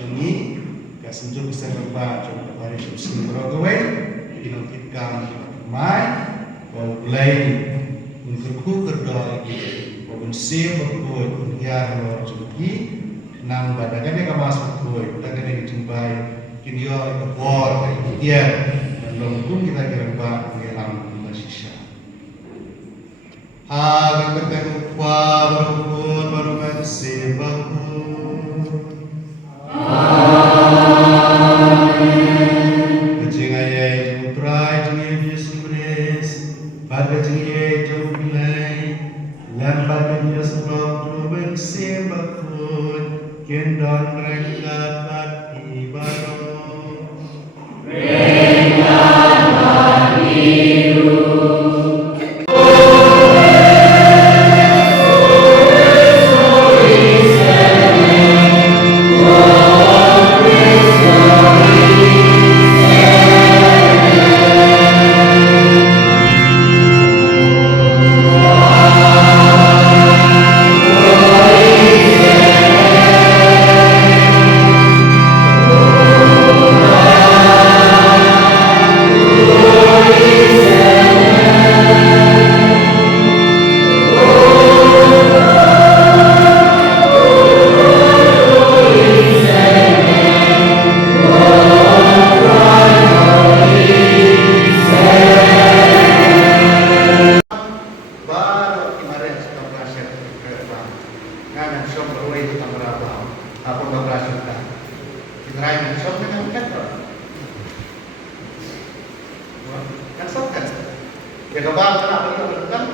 Jungi kasenjuk bisa berba coba hari Sabtu beragawai inong kitkan mai bau mulai untuk kerja bau sim berbuat ya lor jungi nang badagannya kamas berbuat badagannya dijumpai kini yo kebor dia dan longkung kita gerba ngelang masisya ha berkata berbuat baru kasih ya kebang kenapa kita lakukan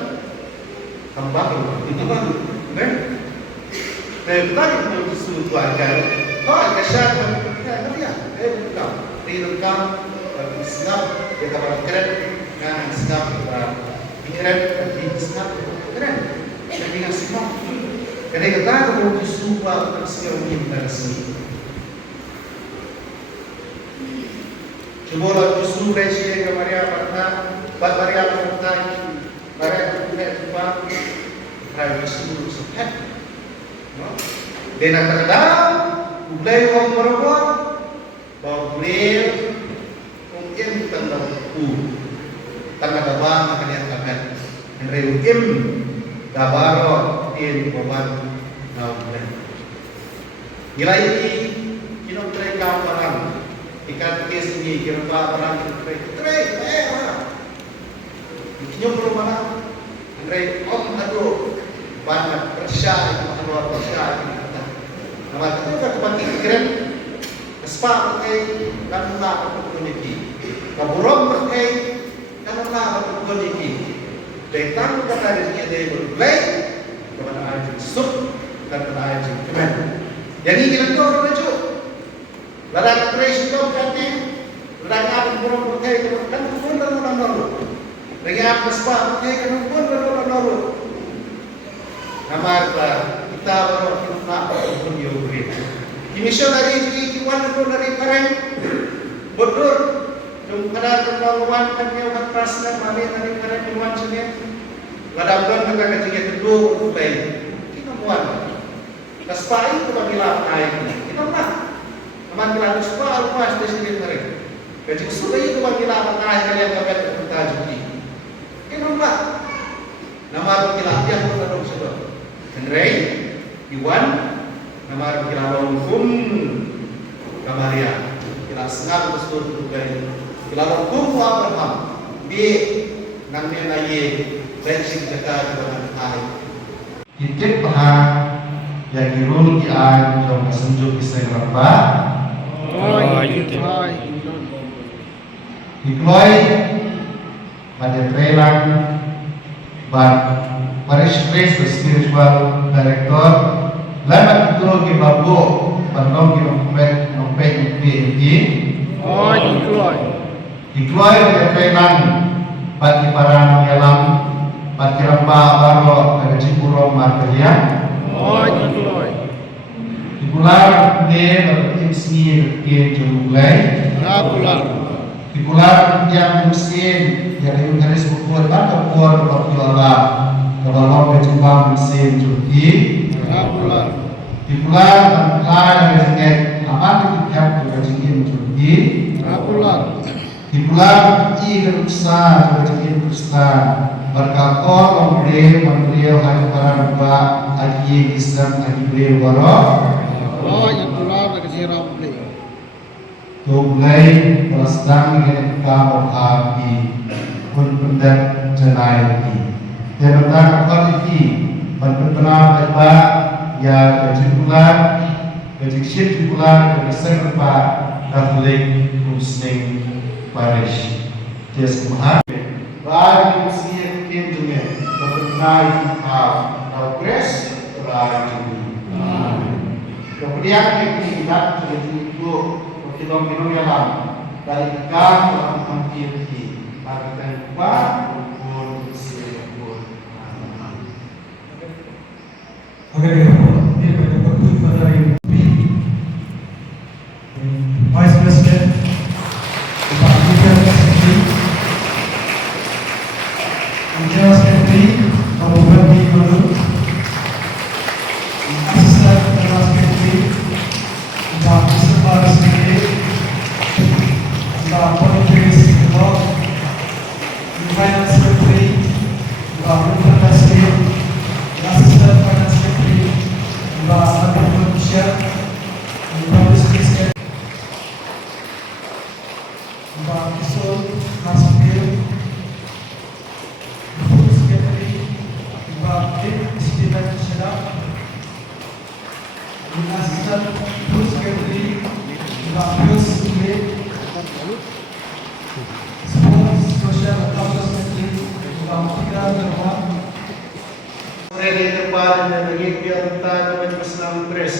kembang itu baru, kan? Tadi itu suatu ajar, agak syarat dia, bukan, direkam, Islam, dia kabar keren, kan Islam, keren, Islam, keren, jadi nggak semua. Karena kita tahu suatu tersiar interaksi. Coba lalu sudah sih kemarin apa? Baria pertai, baria punya tempat, rakyat seluruh sehat. Dan kadang mulai orang berbuat, bahawa beliau mungkin tentang tanda kabar akan yang akan menerima kabaro in kawan naudai. Nilai ini kita mereka barang ikan kes ini kira barang mereka Nyo mana? Andre om aduh banyak persyai luar persyai kita. Nama itu kan kepenting keren. Kespa pakai kan nak berkunjungi. Kaburom pakai kan nak berkunjungi. Datang ke hari ini ada berulai kepada aja sup dan kepada aja kemen. Jadi kita tu orang lucu. Ladang kreasi tu kantin. Ladang apa kaburom pakai kan pun dalam lalu. Lagi apa sebab kita pun berlalu. Nama kita baru kita pun diubah. Di misionari jadi kiwan itu dari keren betul. Jumlah keperluan kan yang berprasna mali dari keren kiwan sini. Ladang kita ketika kedua lain. Kita muat. Kespai kita bilang air. Kita nak. Teman bilang kespai luas di sini keren. Jadi sudah itu bilang air yang kita tajuki. Nampak nama kita yang kita dong sudah Hendrei Iwan nama kita dong Kamaria kita sengat betul kita dong Abraham B namanya naye bensin kita dengan air kita paham yang dirul di air yang kesenjuk bisa berapa dikeloy pada trailer Parish Praise the Spiritual Director Lamat itu ke babu Bandung ke nompek PNG dikeloy pada trailer Bagi para nongelam Bagi rempah baru Dari Cipuro Marteria Dikular Ne Bagi Ismi Ke Jumulai Dikular Yang Mesin Yang garis bukuan Bata Puan Waktu Allah Kalau berjumpa mesin Jumpi Dikular Dan Dari Zinget amat dikat berjingin jungi Apulang. Hibulan i kerusa berjingin kusta berkakor ombre memberiau hantaran ba agi islam agi beliau warok Oh, yang pulang dari siram beli. Tublay bersedang dengan kamu api pun pendak jenai ini. Tentang apa ini? Berpengaruh apa? Ya kejubulan, kejiksit jubulan, kebesaran apa? Katolik Muslim Parish. Dia semua. Bagi muslim kintunya berpengaruh apa? Kongres terakhir. Kemudian kita jadi itu minum yang lama dari dekat dalam hampir di bagian luar pun sempur. Oke, ini pada waktu pada hari Vice President Pak General Secretary General Secretary Kabupaten Bengkulu Asisten General Secretary Pak Mustafa Secretary Pak Politics Law Finance Secretary Pak Muhammad Tasir Asisten Finance Secretary Pak Abdul Malaysia Pak Secretary Pak Kisul Nasir Food Secretary Pak Dik Istimewa Syedap Asisten Food Secretary Pak Yus Lee Sports Social Affairs Secretary Pak Tika Darwan Mereka terpadu dan mengikat tentang Islam Press.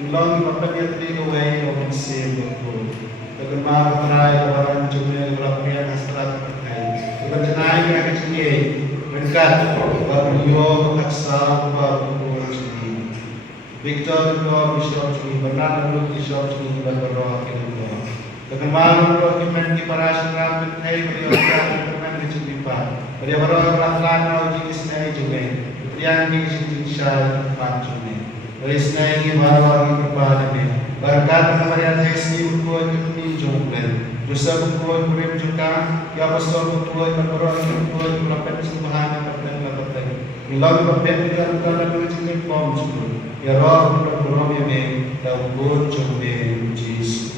Ulang memperlihat away of sin betul. Bagaimana perai orang jumlah berapa strat terkait. Berjenai yang kecil, berkat baru taksa baru kurang. Victor Dua Bishop Cumi, Bernard Luke Bishop Cumi, Berberok Kedua. Bagaimana dokumen di para syurga terkait beliau dokumen di Cumi. Beliau berlaku jenis naik juga. Yang diinsyaallah panjangnya. Berisna ini baru berpada ni. Berkat nama Yesus buat kami jumlah. Dosa buat kurim juga. Ya pasal buat berperang buat melakukan sembahan berperang. Milau berperang dalam berjumlah kaum semua. Ya Roh berperang ini dan buat jumlah Yesus.